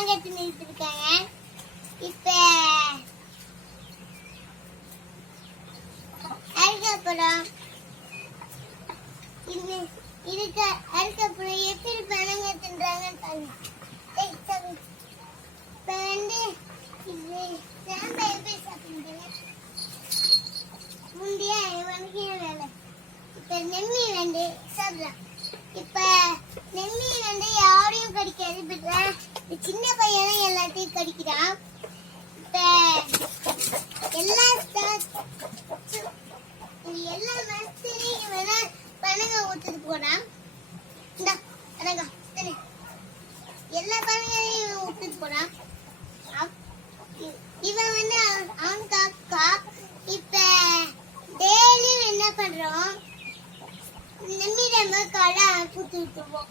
பனங்கட்டி நிறுத்திருக்காங்க. இப்ப அதுக்கப்புறம் அதுக்கப்புறம் எப்படி பனங்கட்டுன்றாங்கன்னு பாருங்க. இப்ப வந்து இது சாம்பா எப்படி சாப்பிடுங்க முந்தைய வேலை. இப்ப நெம்மி வந்து சாப்பிடலாம். இப்ப நெம்மி வந்து யாரையும் கடிக்காது. சின்ன பையன் எல்லாத்தையும் கடிக்கிறான். இப்ப எல்லா மரத்திலையும் வேணா பனங்க ஊத்துட்டு போறான். எல்லா பனங்களையும் ஊத்துட்டு போறான். இவன் வந்து அவனுக்கு அக்கா. இப்ப டெய்லியும் என்ன பண்றோம், நெம்மி நம்ம காலை பூத்து விட்டுருவோம்.